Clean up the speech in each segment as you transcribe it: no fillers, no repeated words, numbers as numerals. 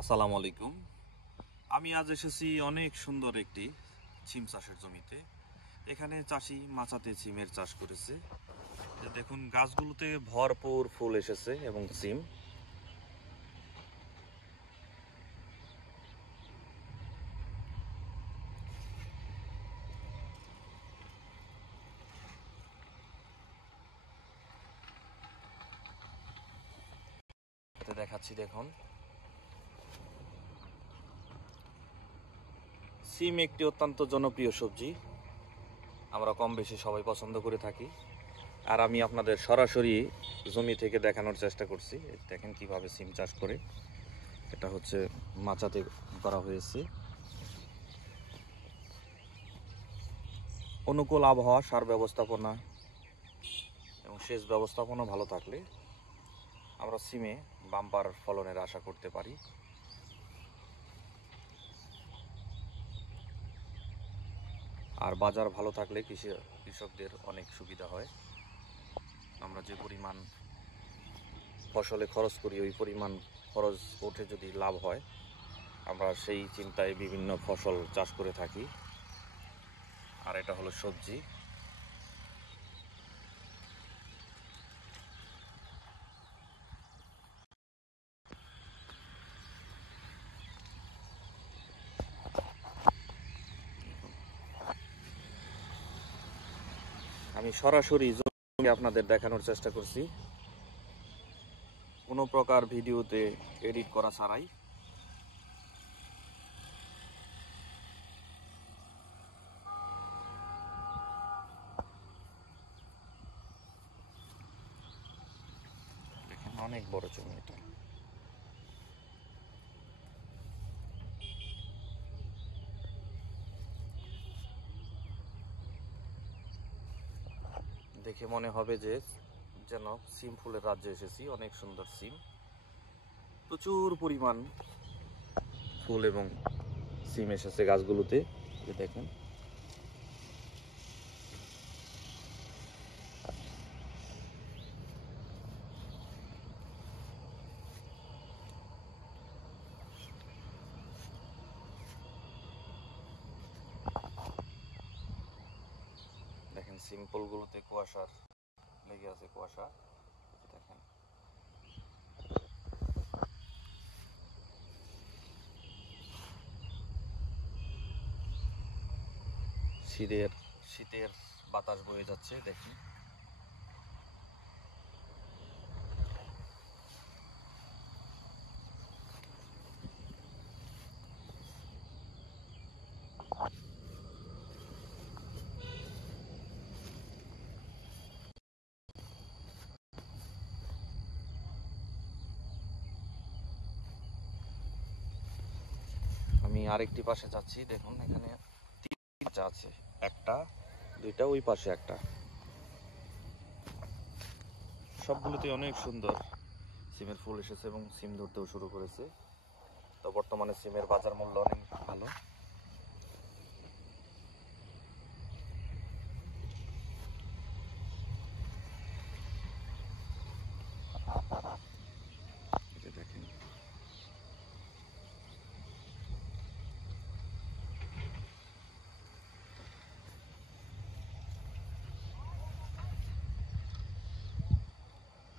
আসসালামু আলাইকুম। আমি আজ এসেছি অনেক সুন্দর একটি সিম চাষের জমিতে। এখানে চাষি মাচাতে সিমের চাষ করেছে। দেখুন গাছগুলোতে ভরপুর ফুল এসেছে এবং সিম। দেখাচ্ছি দেখুন, সিম একটি অত্যন্ত জনপ্রিয় সবজি। আমরা কম বেশি সবাই পছন্দ করে থাকি। আর আমি আপনাদের সরাসরি জমি থেকে দেখানোর চেষ্টা করছি। দেখেন কিভাবে সিম চাষ করে। এটা হচ্ছে মাচাতে করা হয়েছে। অনুকূল আবহাওয়া, সার ব্যবস্থাপনা এবং সেচ ব্যবস্থাপনা ভালো থাকলে আমরা সিমে বাম্পার ফলনের আশা করতে পারি। আর বাজার ভালো থাকলে কৃষকদের অনেক সুবিধা হয়। আমরা যে পরিমাণ ফসলে খরচ করি ওই পরিমাণ খরচ উঠে যদি লাভ হয়, আমরা সেই চিন্তায় বিভিন্ন ফসল চাষ করে থাকি। আর এটা হলো সবজি। আমি সরাসরি জমি আপনাদের দেখানোর চেষ্টা করছি, কোনো প্রকার ভিডিওতে এডিট করা ছাড়াই। দেখেন অনেক বড় জমি এটা। দেখে মনে হবে যে যেন সিম ফুলের রাজ্যে এসেছি। অনেক সুন্দর সিম, প্রচুর পরিমাণ ফুল এবং সিম এসেছে গাছগুলোতে। দেখেন দেখেন সিম ফুলগুলোতে কুয়াশার লেগে আছে, কুয়াশা। দেখেন শীতের বাতাস বয়ে যাচ্ছে। দেখি আমি আরেকটি পাশে যাচ্ছি। দেখুন এখানে তিনটা আছে, একটা দুইটা, ওই পাশে একটা। সবগুলোতে অনেক সুন্দর সিমের ফুল এসেছে এবং সিম ধরতেও শুরু করেছে। তো বর্তমানে সিমের বাজার মূল্য অনেক ভালো। দেখেন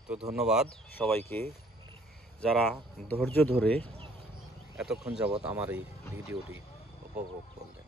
তো ধন্যবাদ সবাইকে যারা ধৈর্য ধরে এতক্ষণ যাবৎ আমার এই ভিডিওটি উপভোগ করলেন।